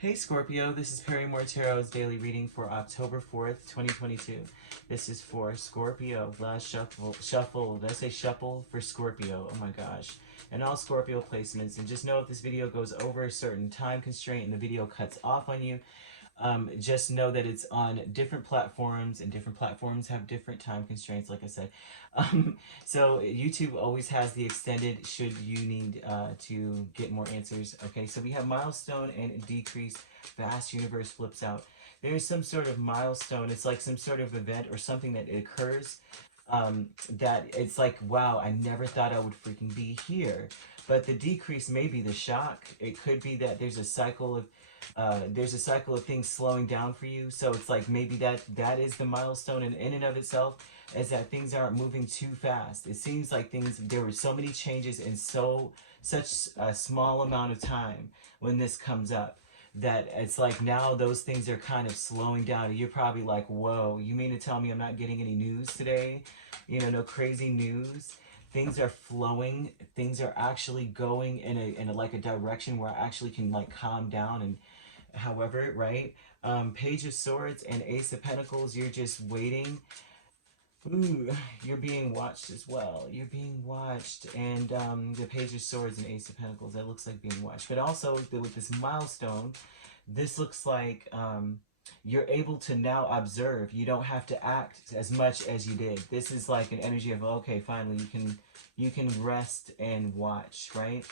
Hey Scorpio, this is Perrymore Tarot's daily reading for October 4th, 2022. This is for Scorpio. Last shuffle. Did I say shuffle for Scorpio? Oh my gosh. And all Scorpio placements. And just know if this video goes over a certain time constraint and the video cuts off on you, just know that it's on different platforms, and different platforms have different time constraints, like I said. So YouTube always has the extended should you need to get more answers. Okay, so we have milestone and decrease. Vast universe flips out. There's some sort of milestone. It's like some sort of event or something that occurs that it's like, wow, I never thought I would freaking be here. But the decrease may be the shock. It could be that there's a cycle of things slowing down for you. So it's like maybe that is the milestone in and of itself, is that things aren't moving too fast. It seems like there were so many changes in such a small amount of time when this comes up, that it's like now those things are kind of slowing down, and you're probably like, whoa, you mean to tell me I'm not getting any news today? No crazy news. Things are flowing. Things are actually going in a like a direction where I actually can like calm down. And however, right? Page of Swords and Ace of Pentacles, you're just waiting. Ooh, you're being watched as well. You're being watched. And the Page of Swords and Ace of Pentacles, that looks like being watched. But also, with this milestone, this looks like you're able to now observe. You don't have to act as much as you did. This is like an energy of, okay, finally you can rest and watch, right?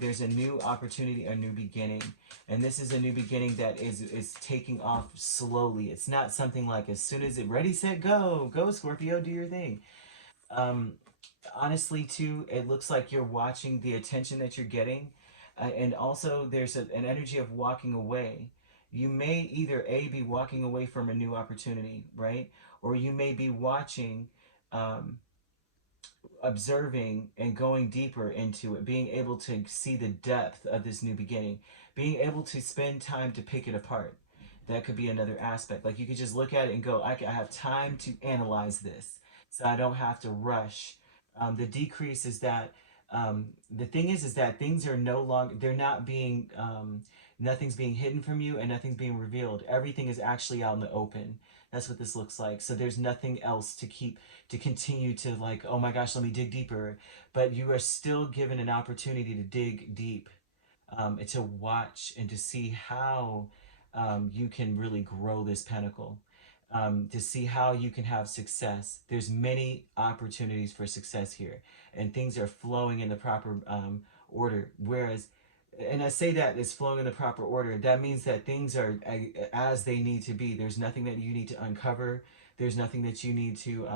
There's a new opportunity, a new beginning. And this is a new beginning that is taking off slowly. It's not something like as soon as it ready, set, go Scorpio, do your thing. Um, Honestly, too, it looks like you're watching the attention that you're getting. And also there's an energy of walking away. You may either A, be walking away from a new opportunity, right? Or you may be watching, um, observing and going deeper into it, being able to see the depth of this new beginning, being able to spend time to pick it apart. That could be another aspect. Like you could just look at it and go, I have time to analyze this, so I don't have to rush. The decrease is that the thing is that things are no longer, they're not being, nothing's being hidden from you and nothing's being revealed. Everything is actually out in the open. That's what this looks like. So there's nothing else to continue to like, oh my gosh, let me dig deeper. But you are still given an opportunity to dig deep, and to watch and to see how you can really grow this pentacle, to see how you can have success. There's many opportunities for success here, and things are flowing in the proper order. Whereas, and I say that it's flowing in the proper order, that means that things are as they need to be. There's nothing that you need to uncover. There's nothing that you need to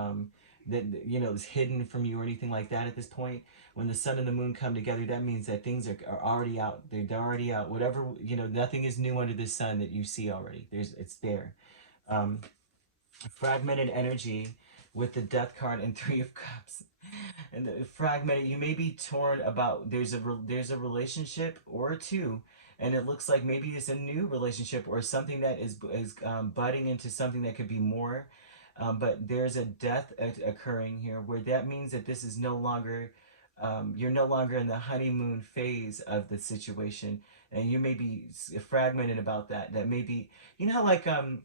that is hidden from you or anything like that at this point. When the sun and the moon come together, that means that things are already out. They're already out. Whatever, nothing is new under the sun that you see already. It's there. Um, Fragmented energy with the Death card and Three of Cups. And the fragmented, you may be torn about, there's a relationship or two, and it looks like maybe it's a new relationship or something that is budding into something that could be more. But there's a death occurring here, where that means that this is no longer, you're no longer in the honeymoon phase of the situation, and you may be fragmented about that. That may be, how like I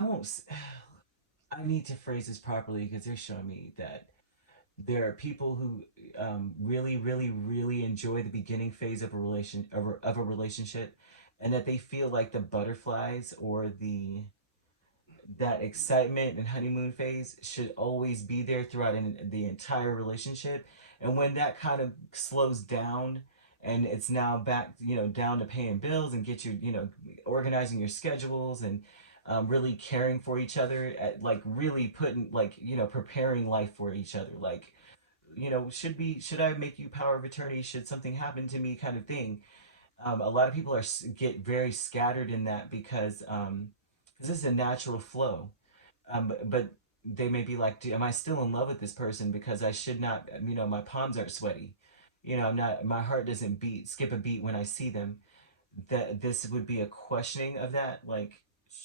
won't. I need to phrase this properly because they're showing me that there are people who really, really, really enjoy the beginning phase of a relationship, and that they feel like the butterflies or that excitement and honeymoon phase should always be there throughout the entire relationship. And when that kind of slows down and it's now back, down to paying bills and get you, organizing your schedules and really caring for each other, at like really putting like, preparing life for each other. Like, should I make you power of attorney? Should something happen to me, kind of thing. A lot of people get very scattered in that because this is a natural flow. But they may be like, am I still in love with this person? Because I should not, my palms aren't sweaty. I'm not, my heart doesn't skip a beat when I see them. That this would be a questioning of that. Like,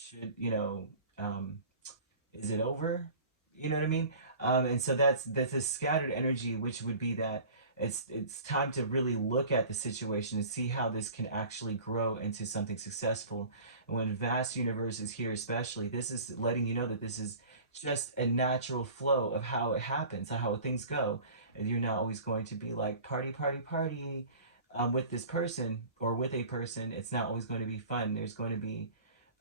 should, um, is it over? You know what I mean? And so that's a scattered energy, which would be that It's time to really look at the situation and see how this can actually grow into something successful. And when vast universe is here, especially, this is letting you know that this is just a natural flow of how it happens, how things go. And you're not always going to be like party, party, party with this person or with a person. It's not always going to be fun. There's going to be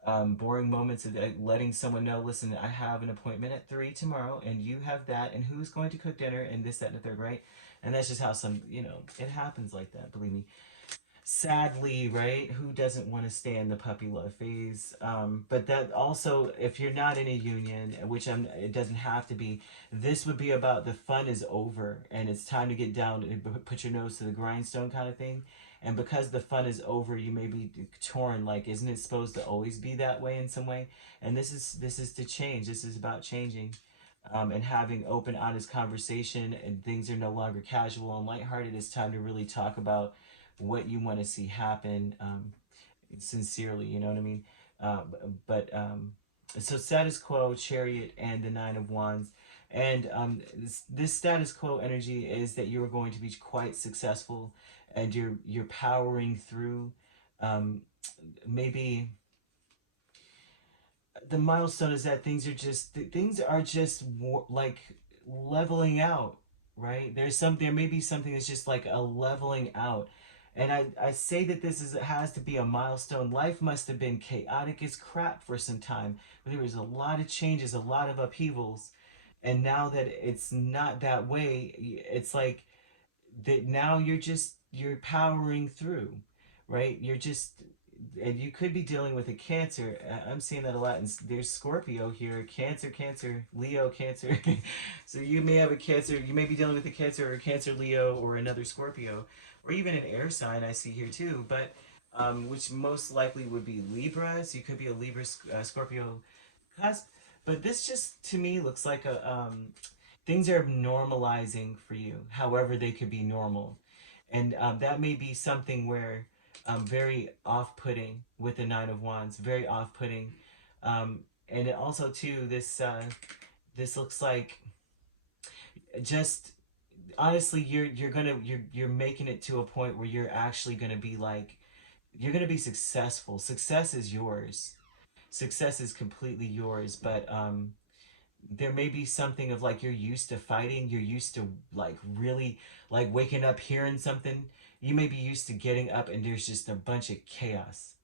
boring moments of letting someone know, listen, I have an appointment at 3 tomorrow, and you have that, and who's going to cook dinner, and this, that, and the third, right? And that's just how some, it happens like that, believe me. Sadly, right? Who doesn't want to stay in the puppy love phase? But that also, if you're not in a union, which it doesn't have to be, this would be about the fun is over and it's time to get down and put your nose to the grindstone kind of thing. And because the fun is over, you may be torn. Like, isn't it supposed to always be that way in some way? And this is to change. This is about changing. And having open, honest conversation, and things are no longer casual and lighthearted. It's time to really talk about what you want to see happen, sincerely. You know what I mean? Uh, but so status quo, Chariot, and the Nine of Wands, and this status quo energy is that you are going to be quite successful, and you're powering through. Um, Maybe the milestone is that things are just like leveling out, right? There may be something that's just like a leveling out. And I say that this has to be a milestone. Life must have been chaotic as crap for some time. There was a lot of changes, a lot of upheavals. And now that it's not that way, it's like that now you're powering through, right? And you could be dealing with a Cancer. I'm seeing that a lot. And there's Scorpio here, Cancer, Cancer, Leo, Cancer. So you may have a Cancer. You may be dealing with a Cancer or a Cancer, Leo, or another Scorpio, or even an air sign. I see here too, but which most likely would be Libras. You could be a Libra, Scorpio cusp. But this just to me looks like things are normalizing for you, however they could be normal. And that may be something where very off-putting with the Nine of Wands, very off-putting. And it also too, this looks like just honestly, you're making it to a point where you're actually gonna be like, you're gonna be successful. Success is yours. Success is completely yours. But there may be something of like you're used to fighting, you're used to like really like waking up hearing something. You may be used to getting up and there's just a bunch of chaos,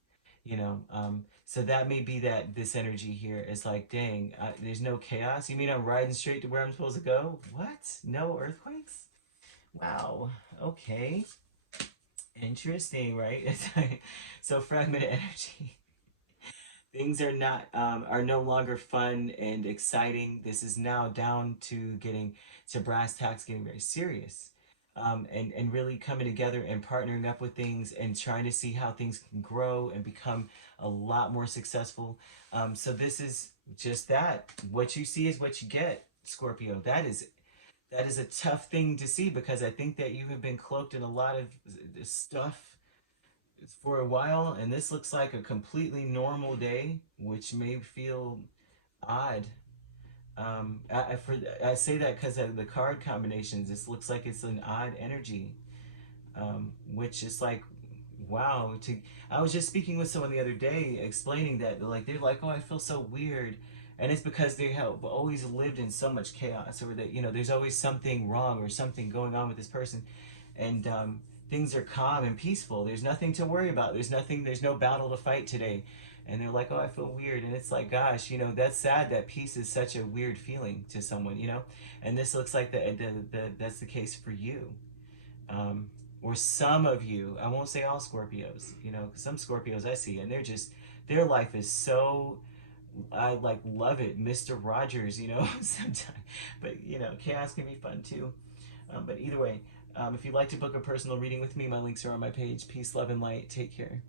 so that may be that this energy here is like, dang, there's no chaos. You mean I'm riding straight to where I'm supposed to go? What? No earthquakes? Wow. Okay. Interesting, right? So fragmented energy. Things are no longer fun and exciting. This is now down to getting to brass tacks, getting very serious, and really coming together and partnering up with things and trying to see how things can grow and become a lot more successful. So this is just that. What you see is what you get, Scorpio. That is a tough thing to see, because I think that you have been cloaked in a lot of stuff for a while, and this looks like a completely normal day, which may feel odd. I say that because of the card combinations. This looks like it's an odd energy, which is like, wow. I was just speaking with someone the other day, explaining that they're like, oh, I feel so weird, and it's because they have always lived in so much chaos, or that there's always something wrong or something going on with this person, and things are calm and peaceful. There's nothing to worry about. There's no battle to fight today. And they're like, oh, I feel weird. And it's like, gosh, that's sad that peace is such a weird feeling to someone. And this looks like that's the case for you. Or some of you. I won't say all Scorpios, 'cause some Scorpios I see, and their life is so, I like love it. Mr. Rogers, sometimes. But, chaos can be fun too. But either way, if you'd like to book a personal reading with me, my links are on my page. Peace, love, and light. Take care.